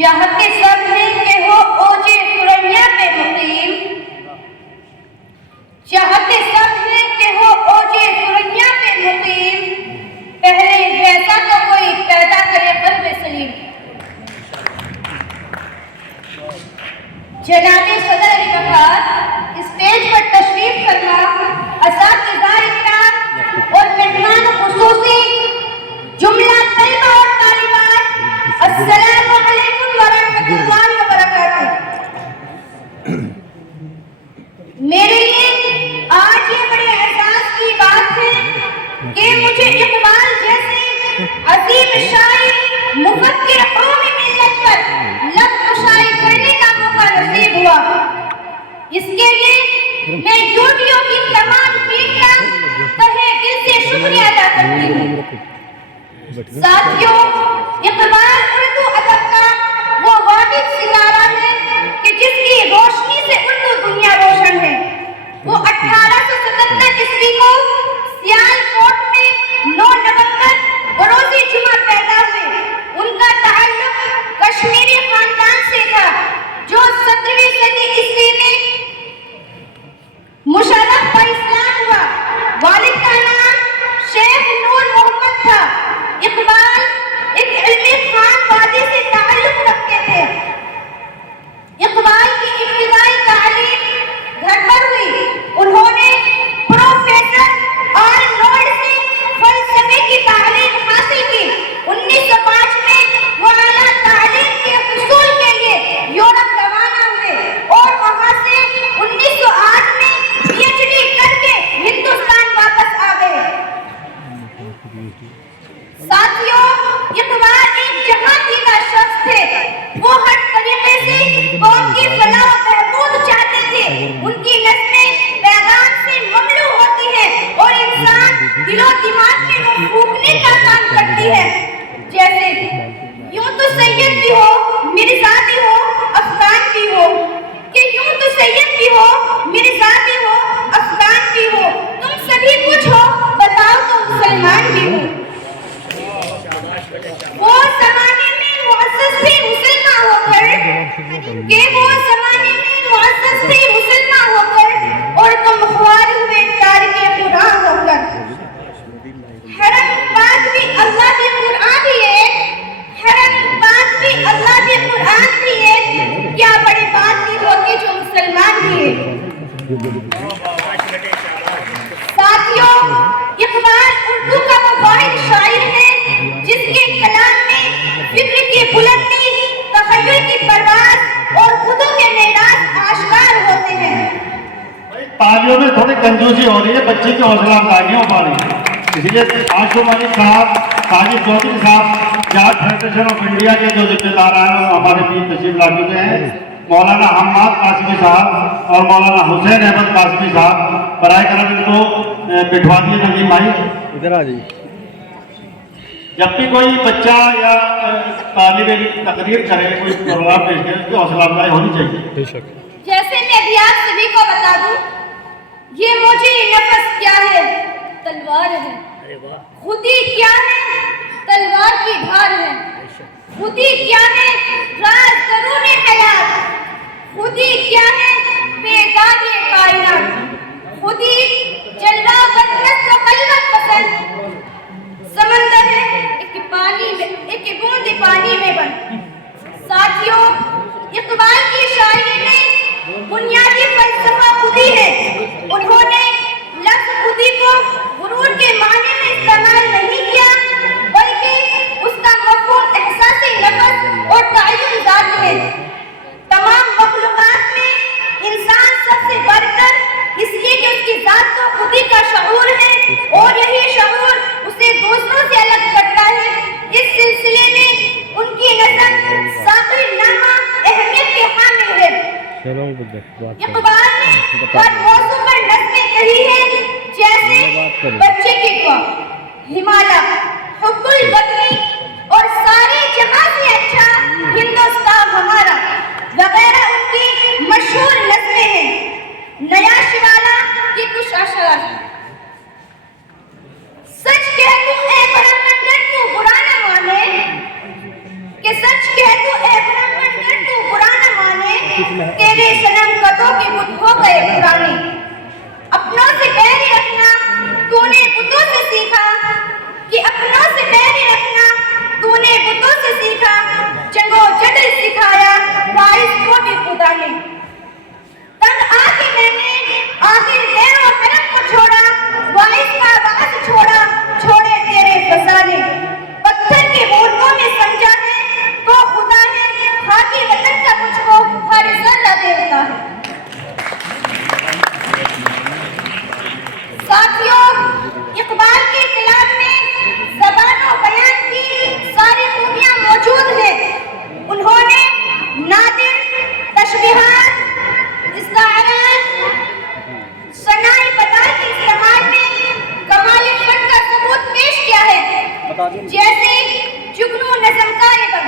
चाहते सब हैं कि हो ओजे सुरैया पे मुकीम, चाहते सब हैं कि हो ओजे सुरैया पे मुकीम, पहले वैसा तो कोई पैदा करे क़ल्ब सलीम। जनाबे सदर अली वक़ार स्टेज पर तशरीफ फरमा, असातिज़ा इकराम और मेहमान खुसूसी जुमला तलबा और तालिबात, अस्सलामु अलैकुम व रहमतुल्लाहि व बरकातुहू। मेरे लिए आज ये बड़े एहसास की बात है कि मुझे इकबाल जैसे अजीम शायर मुफक्किर कौमी मिल्लत पर लब कुशाई करने का मौका नसीब हुआ। इसके लिए मैं यूट्यूब की तमाम टीम का तहे दिल से शुक्रिया अदा करती हूँ। साथियों, इकबाल उर्दू अदब का वो वाहिद सितारा है कि जिसकी रोशनी से उर्दू दुनिया रोशन है। वो 1877 ईस्वी को सियालकोट में 9 नवंबर बरोज़े जुमा पैदा हुए। उनका ताल्लुक कश्मीरी खानदान से था जो 17वीं सदी ईस्वी में मुशर्रफ पर इस्लाम हुआ। वालिद का नाम शेख नूर मोहम्मद था। इकबाल एक इल्मी खान वादी से ताल्लुक रखते थे। इकबाल की इब्तिदाई तालीम घर पर हुई। उन्होंने प्रोफेसर आर्नोल्ड से फलसफे की तालीम हासिल की। 1905 में वो आला तालीम के हुसूल के लिए यूरोप रवाना हुए और वहां से 1908 में पीएचडी करके हिंदुस्तान वापस आ गए। साथियों, इकबाल एक जहां दीदा शख्स थे। वो हर तरीके से कौम की फलाह व बहबूद चाहते थे। उनकी नस्लें पैगाम से ममलू होती है और इंसान दिलो दिमाग में वो फूंकने का काम करती है। जैसे यूं तो सैयद भी हो, मिर्जा भी हो, अफगान भी हो, कि यूं तो सैयद भी हो, मिर्जा भी हो, अफगान भी हो, तुम सभी कुछ हो, बताओ तो मुसलमान भी हो। वो जमाने में मुअज़्ज़ज़ थे मुसलमान होकर, कि वो जमाने में मुअज़्ज़ज़ थे मुसलमान होकर, और तुम ख्वार हुए तारिके कुरान होकर। हरम बात भी अल्लाह के कुरान भी है, हरम बात भी अल्लाह के कुरान भी है, क्या बड़ी बात नहीं होती जो मुसलमान भी है। साथियों, इकबाल उर्दू का वो वाहिद शायर है जिसके कलाम में फिक्र की बुलंदी, तखय्युल की परवाज़ और खुदों के मेराज आश्कार होते हैं। तालियों में थोड़ी कंजूसी हो रही है, बच्चे की हौसला अफजाई हो पा रही है। इसलिए आशु मालिक साहब, साजिद चौधरी साहब, जाट फेडरेशन ऑफ इंडिया के जो जिम्मेदार हैं वो हमारे बीच तशरीफ ला चुके हैं। मौलाना हम्माद कासिमी साहब और मौलाना हुसैन अहमद कासिमी साहब, बराए करम इनको बिठवा दिए नजीम भाई, इधर आ जाइए। जब भी कोई बच्चा या तालिब इल्म तकरीर करे, कोई प्रोग्राम पेश करे, उसकी हौसला अफजाई होनी चाहिए। जैसे मैं अभी आप सभी को बता दूं, ये मुझे नफस क्या है, तलवार है। खुदी क्या है, तलवार की धार है। खुदी क्या है, राज दरूने हयात। खुदी क्या है, बेदागे कायनात। खुदी जलवा बदनस व खलवत पसंद। समंदर है एक पानी में, एक बूंद पानी में बंद। साथियों, इकबाल की शायरी में बुनियादी फलसफा खुदी है। उन्होंने लफ्ज़ खुदी को गुरूर के माने में इस्तेमाल नहीं किया, बल्कि उसका मफ़हूम एहसास-ए नफ़्स और तअय्युन ज़ात है। तमाम मखलूक़ात में इंसान सबसे बढ़कर, इसलिए कि उसकी ज़ात तो खुदी का शऊर है और यही शऊर उसे दूसरों से अलग करता है। इस सिलसिले में उनकी नज़र साक़िरनामा अहमियत के हामिल है। इकबाल ने हर मौज़ू पर नज़्में कही है, जैसे बच्चे की दुआ, हिमालय, हुब्बुल वतनी और सारे जहां से अच्छा हिंदुस्तान हमारा वगैरह उनकी मशहूर नज़्में हैं। नया शिवाला की कुछ अशआर। सच कह तू ए ब्रह्मंडन तू बुरा न माने, कि सच कह तू ए ब्रह्मंडन तेरे सनम कदों के बुत हो गए पुराने। अपनों से बैर रखना तूने बुतों से सीखा, कि अपनों से बैर रखना तूने बुतों से सीखा। जंगो जदल सिखाया वारिस को भी खुदा ने। तंग आके मैंने आखिर गैर और हरम को छोड़ा, वारिस का आवाज छोड़ा, छोड़े तेरे फसाने। पत्थर के मूर्तों में समझा है तो खुदा है, खाकी वतन का मुझको हर जर्रा देता है। साथियों, इकबाल के कलाम में ज़बान और बयान की सारी खूबियां मौजूद हैं। उन्होंने नादिर, तशबीहात, इस्तारात, सनाई पदार्थ के इस्तेमाल में कमाल फन का सबूत पेश किया है। जैसे जुगनू नज़म का इबन,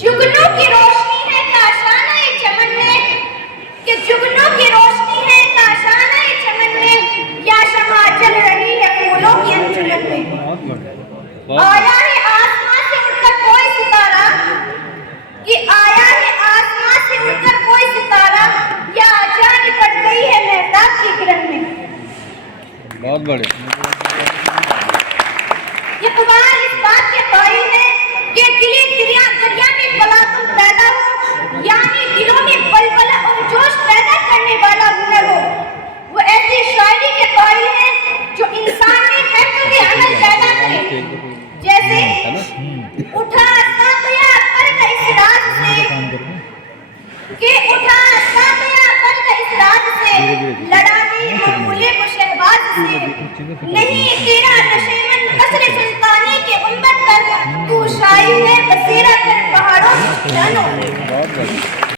जुगनू की रोशनी है काशाना ये चमन में, कि जुगनू की रोशनी है काशाना ये चमन में, या शमा जल रही है फूलों की अंजुमन में। आया है आसमां से उड़कर कोई सितारा, कि आया है आसमां से उड़कर कोई सितारा, या जान पड़ गई है मेहताब की किरण में। बहुत बड़े। इकबाल इस बात के कायल है कि दिली दरिया में पलातम पैदा हो, यानी दिलों में बलबला और जोश पैदा करने वाला हुनर हो। वो ऐसी शायरी के कायल है जो इंसान में हैरत अमल पैदा करे। जैसे उठा साक़िया कर्द इस रात से, कि उठा साक़िया कर्द इस रात से, लड़ा दी मकबूले को शहबाज से। नहीं तेरा नशेमन कसर सुल्तानी के उम्मत कर, तू शाही है बसेरा कर पहाड़ों की जानों।